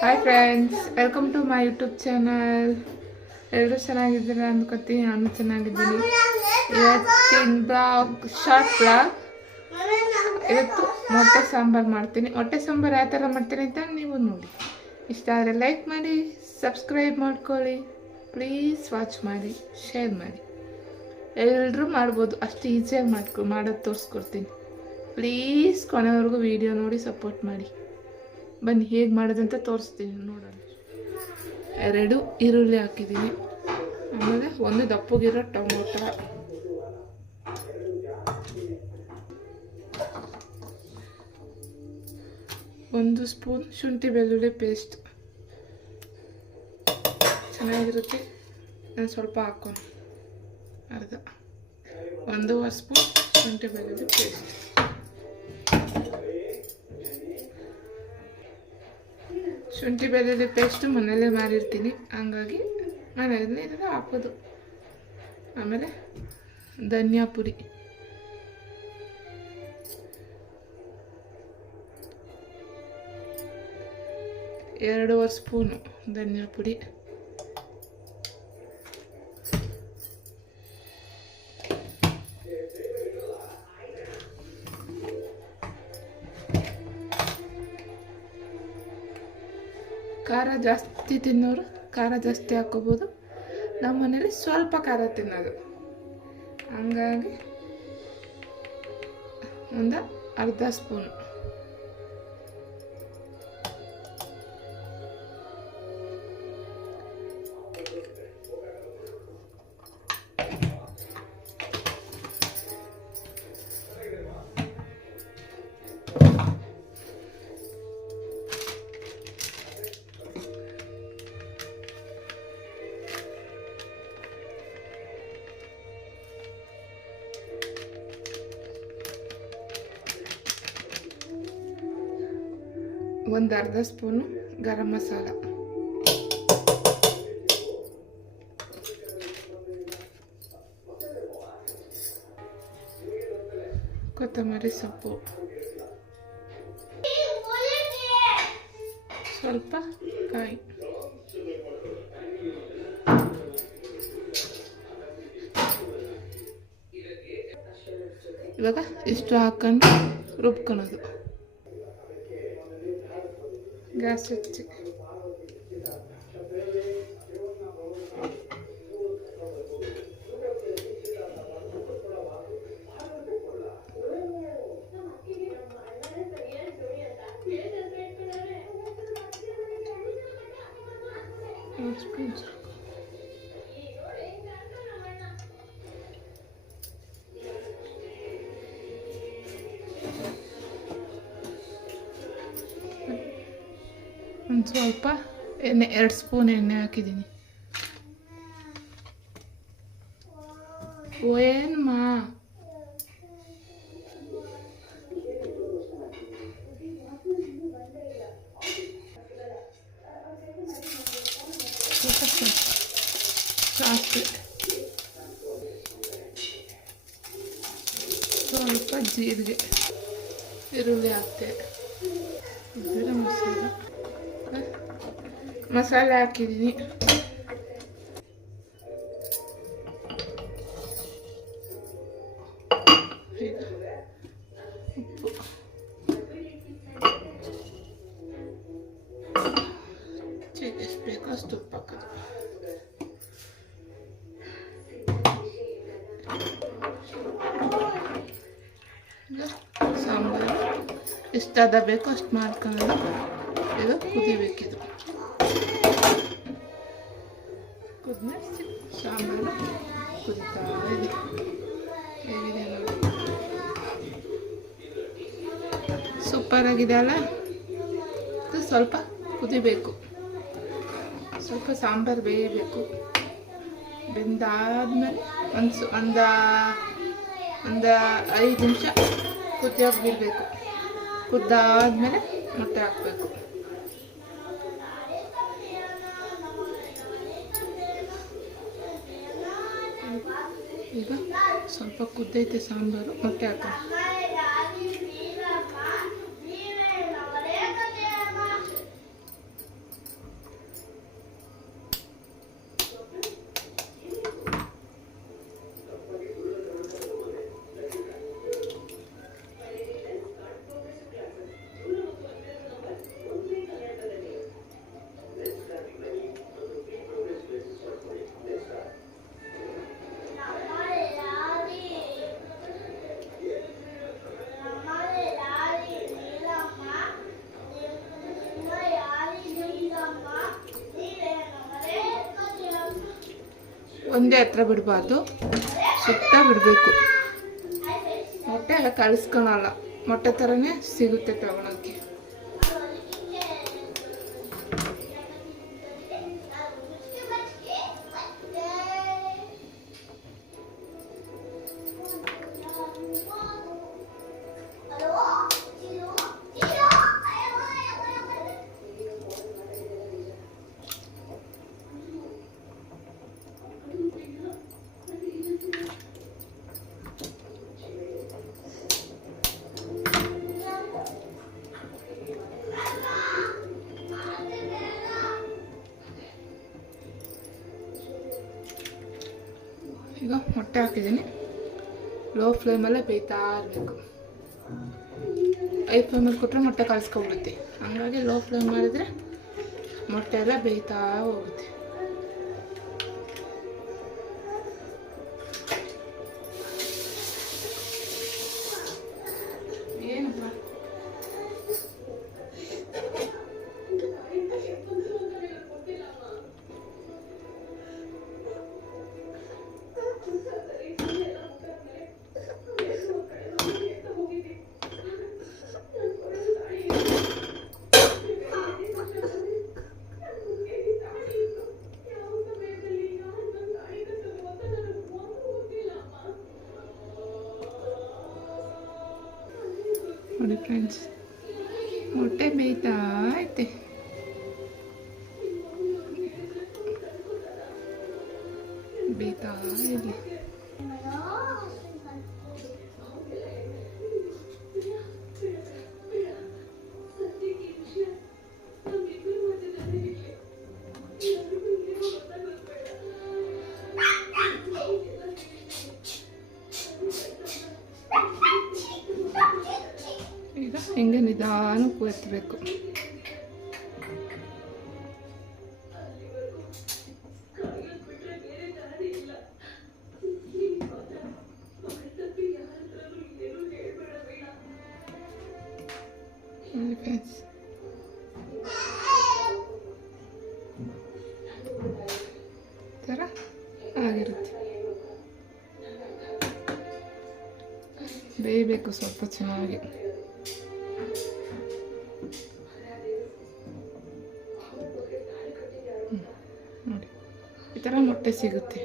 Hi friends, welcome to my YouTube channel. ಎಲ್ಲರೂ ಚೆನ್ನಾಗಿದ್ದೀರಾ ಅಂದ್ಕೊತೀನಿ. ನಾನು ಚೆನ್ನಾಗಿದ್ದೀನಿ. ಇವತ್ತಿನ ಬ್ಲಾಗ್ ಶಾರ್ಟ್ ಬ್ಲಾಗ್. ಇವತ್ತು ಮೊಟ್ಟೆ ಸಾಂಬಾರು ಮಾಡ್ತೀನಿ. ಮೊಟ್ಟೆ ಸಾಂಬಾರು ಯಾವ ಥರ ಮಾಡ್ತೀನಿ ಅಂತ ನೀವು ನೋಡಿ. ಇಷ್ಟ ಆದರೆ ಲೈಕ್ ಮಾಡಿ, ಸಬ್ಸ್ಕ್ರೈಬ್ ಮಾಡ್ಕೊಳ್ಳಿ, ಪ್ಲೀಸ್ ವಾಚ್ ಮಾಡಿ, ಶೇರ್ ಮಾಡಿ. ಎಲ್ಲರೂ ಮಾಡ್ಬೋದು, ಅಷ್ಟು ಈಸಿಯಾಗಿ ಮಾಡೋದು ತೋರಿಸ್ಕೊಡ್ತೀನಿ. ಪ್ಲೀಸ್ ಕೊನೆವರೆಗೂ ವಿಡಿಯೋ ನೋಡಿ ಸಪೋರ್ಟ್ ಮಾಡಿ. ಬನ್ನಿ ಹೇಗೆ ಮಾಡೋದಂತ ತೋರಿಸ್ತೀನಿ, ನೋಡೋಣ. 2 ಈರುಳ್ಳಿ ಹಾಕಿದ್ದೀನಿ. ಆಮೇಲೆ ಒಂದು ದಪ್ಪಗಿರೋ ಟೊಮೊಟೊ, ಒಂದು ಸ್ಪೂನ್ ಶುಂಠಿ ಬೆಳ್ಳುಳ್ಳಿ ಪೇಸ್ಟ್. ಚೆನ್ನಾಗಿರುತ್ತೆ. ನಾನು ಸ್ವಲ್ಪ ಹಾಕೋಣ, ಅರ್ಧ 1.5 ಸ್ಪೂನ್ ಶುಂಠಿ ಬೆಳ್ಳುಳ್ಳಿ ಪೇಸ್ಟ್. ಶುಂಠಿ ಬೆಳ್ಳುಳ್ಳಿ ಪೇಸ್ಟು ಮನೆಯಲ್ಲೇ ಮಾಡಿರ್ತೀನಿ, ಹಂಗಾಗಿ ಮನೆಯಲ್ಲೇ ಇದನ್ನು ಹಾಕೋದು. ಆಮೇಲೆ ಧನಿಯಾ ಪುಡಿ, ಎರಡೂವರೆ ಸ್ಪೂನು ಧನಿಯಾ ಪುಡಿ, ಖಾರ ಜಾಸ್ತಿ ತಿನ್ನೋರು ಖಾರ ಜಾಸ್ತಿ ಹಾಕೋಬೋದು. ನಮ್ಮ ಮನೇಲಿ ಸ್ವಲ್ಪ ಖಾರ ತಿನ್ನೋದು, ಹಂಗಾಗಿ ಒಂದು ಅರ್ಧ ಸ್ಪೂನು. ಒಂದು ಅರ್ಧ ಸ್ಪೂನು ಗರಂ ಮಸಾಲ, ಕೊತ್ತಂಬರಿ ಸೊಪ್ಪು, ಸ್ವಲ್ಪ ಕಾಯಿ. ಇವಾಗ ಇಷ್ಟು ಹಾಕೊಂಡು ರುಬ್ಕೊಳೋದು. ಗ್ಯಾಸ್ ಹಚ್ಚಿ ಒಂದು ಸ್ವಲ್ಪ ಎಣ್ಣೆ, 2 ಸ್ಪೂನ್ ಎಣ್ಣೆ ಹಾಕಿದ್ದೀನಿ. ಓಯೇನ್ಮ ಸಾಸಿವೆ, ಸ್ವಲ್ಪ ಜೀರಿಗೆ, ಈರುಳ್ಳಿ ಹಾಕ್ತೆ, ಗರಂ ಮಸಾಲೆ ಹಾಕಿದ್ದೀನಿ. ಉಪ್ಪು, ಎಷ್ಟು ಬೇಕೋ ಅಷ್ಟು ಉಪ್ಪು ಹಾಕೋದು. ಸಾಂಬಾರು ಎಷ್ಟಾದ ಬೇಕೋ ಅಷ್ಟು ಮಾಡ್ಕೊಳ್ಳೋದು. ಈಗ ಕುದಿಬೇಕಿದು. ಕುದ್ಮೇಲೆ ಸಾಂಬಾರು ಕುದಿತಾ ಇದೆ. ಹೇಗಿದೆ ನೋಡಿ, ಸೂಪರ್ ಆಗಿದೆ ಅಲ್ಲ. ಇದು ಸ್ವಲ್ಪ ಕುದಿಬೇಕು, ಸ್ವಲ್ಪ ಸಾಂಬಾರು ಬೇಯಬೇಕು. ಬೆಂದಾದ್ಮೇಲೆ ಒಂದು 5 ನಿಮಿಷ ಕುದಿಯೋಕೆ ಬಿಡಬೇಕು. ಕುದ್ದಾದ್ಮೇಲೆ ಮೊಟ್ಟೆ ಹಾಕಬೇಕು. ಈಗ ಸ್ವಲ್ಪ ಕುದ್ದೈತೆ ಸಾಂಬಾರು, ಮೊಟ್ಟೆ ಹಾಕೋಣ. ಒಂದೇ ಹತ್ರ ಬಿಡಬಾರ್ದು, ಸುತ್ತ ಬಿಡಬೇಕು. ಮೊಟ್ಟೆ ಎಲ್ಲ ಕಳಿಸ್ಕೊಳಲ್ಲ, ಮೊಟ್ಟೆ ಥರನೇ ಸಿಗುತ್ತೆ ತಗೊಳಕ್ಕೆ. ಈಗ ಮೊಟ್ಟೆ ಹಾಕಿದ್ದೀನಿ. ಲೋ ಫ್ಲೇಮಲ್ಲೇ ಬೇಯ್ತಾ ಇರಬೇಕು. ಹೈ ಫ್ಲೇಮಲ್ಲಿ ಕೊಟ್ಟರೆ ಮೊಟ್ಟೆ ಕಲಿಸ್ಕೊಬಿಡುತ್ತೆ. ಹಂಗಾಗಿ ಲೋ ಫ್ಲೇಮ್ ಮಾಡಿದರೆ ಮೊಟ್ಟೆ ಎಲ್ಲ ಬೇಯ್ತಾ ಹೋಗುತ್ತೆ. ಏನಪ್ಪ ನೋಡಿ ಫ್ರೆಂಡ್ಸ್, ಮೊಟ್ಟೆ ಬೇಯ್ತಾ ಐತೆ. ಬೇಯ್ತಾ ಇರಲಿ. ಈಗ ಹಿಂಗೆ ನಿಧಾನಕ್ಕೆ ಎತ್ತಬೇಕು. ಫ್ರೆಂಡ್ಸ್, ಥರ ಆಗಿರುತ್ತೆ. ಬೇಯಬೇಕು ಸ್ವಲ್ಪ ಚೆನ್ನಾಗಿ. ನೋಡಿ, ಈ ಥರ ಮೊಟ್ಟೆ ಸಿಗುತ್ತೆ.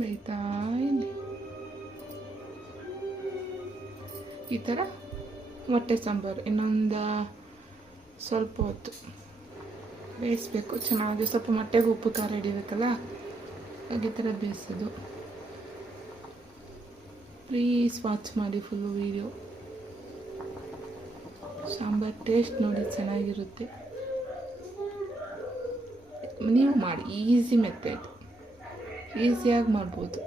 ಬೇಯ್ತಾ ಇಲ್ಲಿ ಈ ಥರ ಮೊಟ್ಟೆ ಸಾಂಬಾರು ಇನ್ನೊಂದು ಸ್ವಲ್ಪ ಹೊತ್ತು ಬೇಯಿಸ್ಬೇಕು ಚೆನ್ನಾಗಿ. ಸ್ವಲ್ಪ ಮೊಟ್ಟೆಗೆ ಉಪ್ಪು ಖಾರ ಹಿಡಿಬೇಕಲ್ಲ, ಹಾಗೆ ಥರ ಬೇಯಿಸೋದು. ಪ್ಲೀಸ್ ವಾಚ್ ಮಾಡಿ ಫುಲ್ಲು ವೀಡಿಯೋ. ಸಾಂಬಾರು ಟೇಸ್ಟ್ ನೋಡಿ ಚೆನ್ನಾಗಿರುತ್ತೆ. ನೀವು ಮಾಡಿ, ಈಸಿ ಮೆಥಡ್, ಈಸಿಯಾಗಿ ಮಾಡ್ಬೋದು.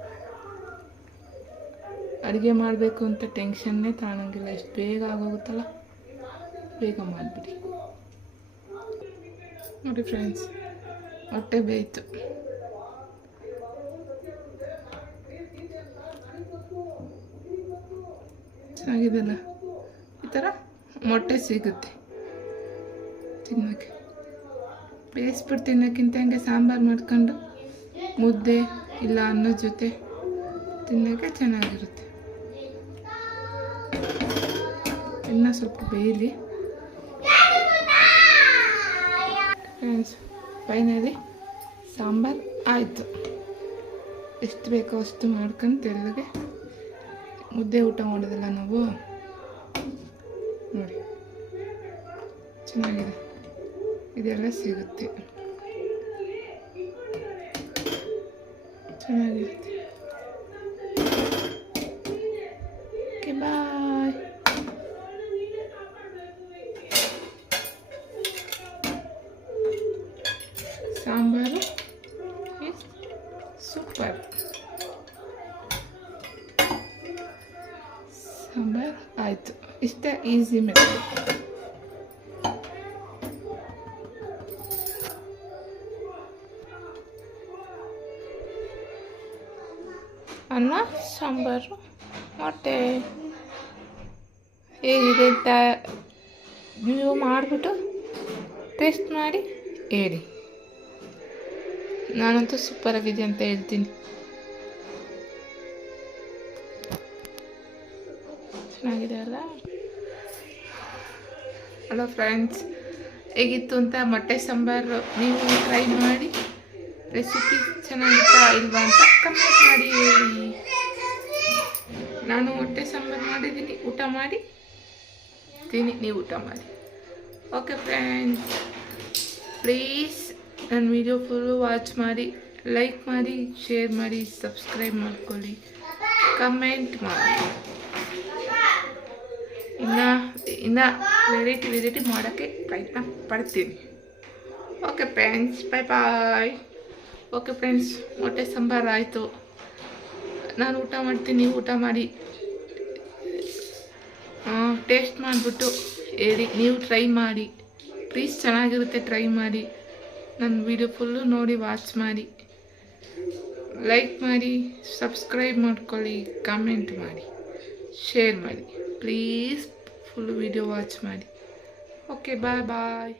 ಅಡುಗೆ ಮಾಡಬೇಕು ಅಂತ ಟೆನ್ಷನ್ನೇ ತಾಣಂಗಿಲ್ಲ. ಎಷ್ಟು ಬೇಗ ಆಗೋಗುತ್ತಲ್ಲ, ಬೇಗ ಮಾಡಿಬಿಡಿ. ನೋಡಿ ಫ್ರೆಂಡ್ಸ್, ಮೊಟ್ಟೆ ಬೇಯಿತು. ಚೆನ್ನಾಗಿದೆಲ್ಲ. ಈ ಥರ ಮೊಟ್ಟೆ ಸಿಗುತ್ತೆ ತಿನ್ನೋಕ್ಕೆ. ಬೇಯಿಸ್ಬಿಟ್ಟು ತಿನ್ನೋಕ್ಕಿಂತ ಹಂಗೆ ಸಾಂಬಾರು ಮಾಡ್ಕೊಂಡು ಮುದ್ದೆ ಇಲ್ಲ ಅನ್ನದ ಜೊತೆ ತಿನ್ನೋಕ್ಕೆ ಚೆನ್ನಾಗಿರುತ್ತೆ. ಇನ್ನೂ ಸ್ವಲ್ಪ ಬೇಯಲಿ ಫ್ರೆಂಡ್ಸ್. ಫೈನಲಿ ಸಾಂಬಾರು ಆಯಿತು. ಎಷ್ಟು ಬೇಕೋ ಅಷ್ಟು ಮಾಡ್ಕೊಂಡು ತೆಳ್ಳಗೆ ಮುದ್ದೆ ಊಟ ಮಾಡೋದಲ್ಲ ನಾವು. ನೋಡಿ ಚೆನ್ನಾಗಿದೆ. ಇದೆಲ್ಲ ಸಿಗುತ್ತೆ, ಚೆನ್ನಾಗಿರುತ್ತೆ. Okay, bye. Sambar is super. Sambar ಆಯಿತು. ಇಷ್ಟೇ ಈಸಿ ಮೆಥಡ್. ಅನ್ನ ಸಾಂಬಾರು ಮೊಟ್ಟೆ ಹೇಗಿದೆ ಅಂತ ನೀವು ಮಾಡಿಬಿಟ್ಟು ಟೇಸ್ಟ್ ಮಾಡಿ ಹೇಳಿ. ನಾನಂತೂ ಸೂಪರಾಗಿದೆ ಅಂತ ಹೇಳ್ತೀನಿ. ಚೆನ್ನಾಗಿದೆ ಅಲ್ಲ? ಹಲೋ ಫ್ರೆಂಡ್ಸ್, ಹೇಗಿತ್ತು ಅಂತ ಮೊಟ್ಟೆ ಸಾಂಬಾರು ನೀವು ಟ್ರೈ ಮಾಡಿ. ರೆಸಿಪಿ ಚೆನ್ನಾಗಿತ್ತಾ ಇಲ್ವಾ ಅಂತ ಕಮೆಂಟ್ ಮಾಡಿ ಹೇಳಿ. ನಾನು ಮೊಟ್ಟೆ ಸಾಂಬಾರು ಮಾಡಿದ್ದೀನಿ, ಊಟ ಮಾಡಿ ತಿನ್ನಿ, ನೀವು ಊಟ ಮಾಡಿ. ಓಕೆ ಫ್ರೆಂಡ್ಸ್, ಪ್ಲೀಸ್ ನನ್ನ ವಿಡಿಯೋ ಫುಲ್ಲು ವಾಚ್ ಮಾಡಿ, ಲೈಕ್ ಮಾಡಿ, ಶೇರ್ ಮಾಡಿ, ಸಬ್ಸ್ಕ್ರೈಬ್ ಮಾಡ್ಕೊಳ್ಳಿ, ಕಮೆಂಟ್ ಮಾಡಿ. ಇನ್ನು ವೆರೈಟಿ ಮಾಡೋಕ್ಕೆ ಪ್ರಯತ್ನ ಪಡ್ತೀನಿ. ಓಕೆ ಫ್ರೆಂಡ್ಸ್, ಬಾಯ್. ಓಕೆ ಫ್ರೆಂಡ್ಸ್, ಮೊಟ್ಟೆ ಸಾಂಬಾರು ಆಯಿತು. ನಾನು ಊಟ ಮಾಡ್ತೀನಿ, ನೀವು ಊಟ ಮಾಡಿ ಟೇಸ್ಟ್ ಮಾಡಿಬಿಟ್ಟು ಹೇಳಿ. ನೀವು ಟ್ರೈ ಮಾಡಿ ಪ್ಲೀಸ್, ಚೆನ್ನಾಗಿರುತ್ತೆ, ಟ್ರೈ ಮಾಡಿ. ನನ್ನ ವಿಡಿಯೋ ಫುಲ್ಲು ನೋಡಿ ವಾಚ್ ಮಾಡಿ, ಲೈಕ್ ಮಾಡಿ, ಸಬ್ಸ್ಕ್ರೈಬ್ ಮಾಡ್ಕೊಳ್ಳಿ, ಕಮೆಂಟ್ ಮಾಡಿ, ಶೇರ್ ಮಾಡಿ. ಪ್ಲೀಸ್ ಫುಲ್ ವಿಡಿಯೋ ವಾಚ್ ಮಾಡಿ. ಓಕೆ ಬಾಯ್.